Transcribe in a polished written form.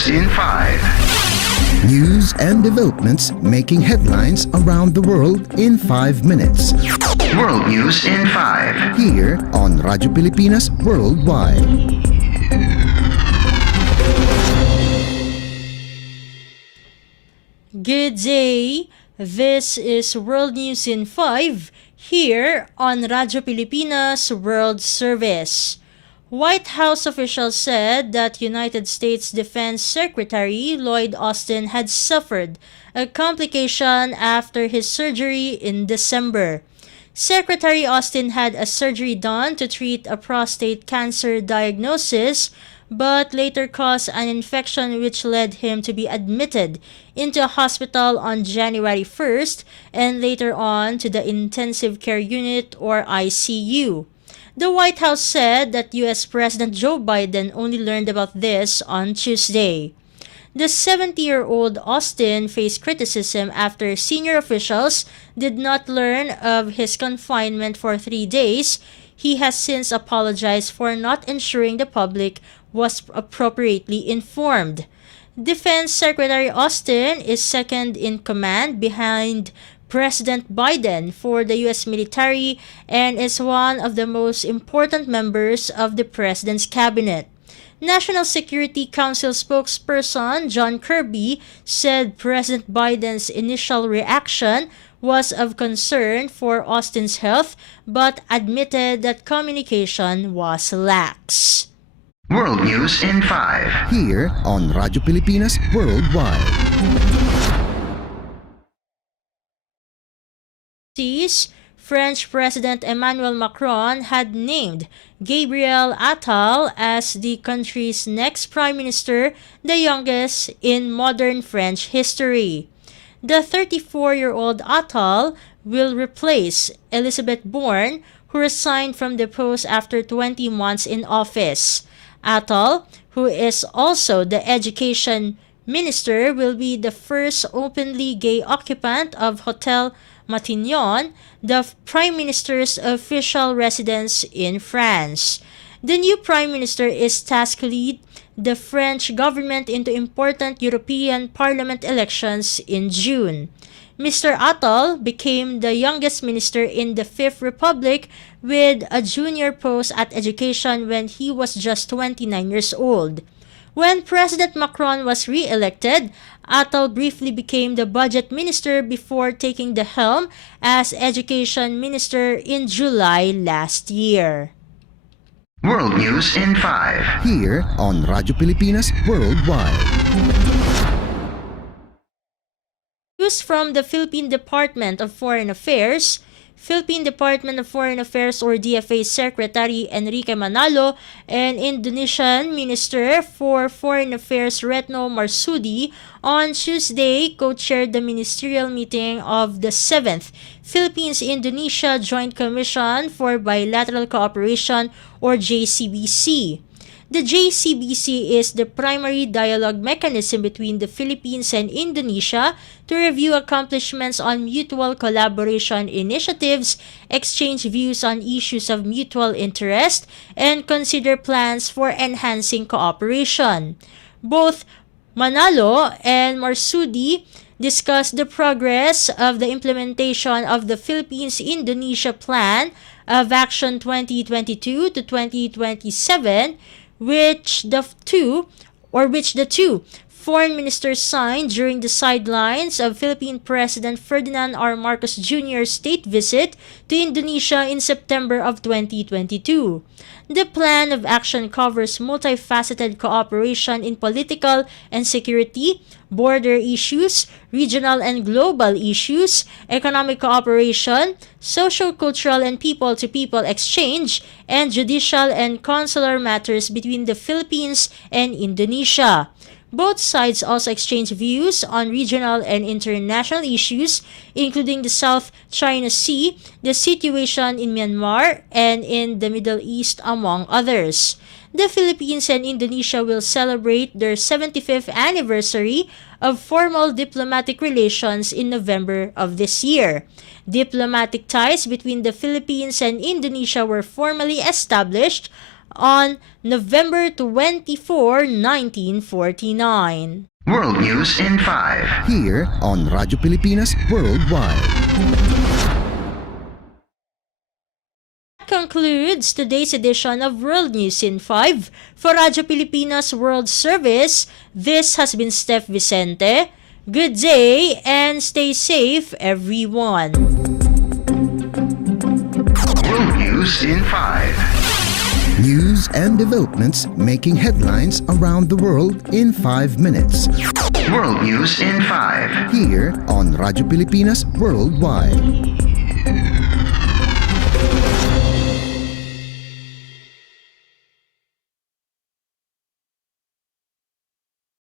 News in 5. News and developments making headlines around the world in 5 minutes. World News in 5. Here on Radyo Pilipinas Worldwide. Good day. This is World News in 5 here on Radyo Pilipinas World Service. White House officials said that United States Defense Secretary Lloyd Austin had suffered a complication after his surgery in December. Secretary Austin had a surgery done to treat a prostate cancer diagnosis, but later caused an infection which led him to be admitted into a hospital on January 1st and later on to the intensive care unit or ICU. The White House said that U.S. President Joe Biden only learned about this on Tuesday. The 70-year-old Austin faced criticism after senior officials did not learn of his confinement for 3 days. He has since apologized for not ensuring the public was appropriately informed. Defense Secretary Austin is second in command behind President Biden for the U.S. military and is one of the most important members of the president's cabinet. National Security Council spokesperson John Kirby said President Biden's initial reaction was of concern for Austin's health but admitted that communication was lax. World News in 5. Here on Radyo Pilipinas Worldwide. French President Emmanuel Macron had named Gabriel Attal as the country's next prime minister, the youngest in modern French history. The 34-year-old Attal will replace Elisabeth Borne, who resigned from the post after 20 months in office. Attal, who is also the education minister, will be the first openly gay occupant of Hotel Matignon, the Prime Minister's official residence in France. The new Prime Minister is tasked to lead the French government into important European Parliament elections in June. Mr. Attal became the youngest minister in the Fifth Republic with a junior post at education when he was just 29 years old. When President Macron was re-elected, Attal briefly became the budget minister before taking the helm as education minister in July last year. World News in 5. Here on Radyo Pilipinas Worldwide. News from the Philippine Department of Foreign Affairs. Philippine Department of Foreign Affairs or DFA Secretary Enrique Manalo and Indonesian Minister for Foreign Affairs Retno Marsudi on Tuesday co-chaired the ministerial meeting of the 7th Philippines-Indonesia Joint Commission for Bilateral Cooperation or JCBC. The JCBC is the primary dialogue mechanism between the Philippines and Indonesia to review accomplishments on mutual collaboration initiatives, exchange views on issues of mutual interest, and consider plans for enhancing cooperation. Both Manalo and Marsudi discussed the progress of the implementation of the Philippines-Indonesia Plan of Action 2022 to 2027, which the two foreign ministers signed during the sidelines of Philippine President Ferdinand R. Marcos Jr.'s state visit to Indonesia in September of 2022. The plan of action covers multifaceted cooperation in political and security, border issues, regional and global issues, economic cooperation, socio-cultural and people-to-people exchange, and judicial and consular matters between the Philippines and Indonesia. Both sides also exchanged views on regional and international issues, including the South China Sea, the situation in Myanmar, and in the Middle East, among others. The Philippines and Indonesia will celebrate their 75th anniversary of formal diplomatic relations in November of this year. Diplomatic ties between the Philippines and Indonesia were formally established on November 24, 1949. World News in 5. Here on Radyo Pilipinas Worldwide. Concludes today's edition of World News in 5. For Radyo Pilipinas World Service, this has been Steph Vicente. Good day and stay safe, everyone. World News in 5. News and developments making headlines around the world in 5 minutes. World News in 5. Here on Radyo Pilipinas Worldwide.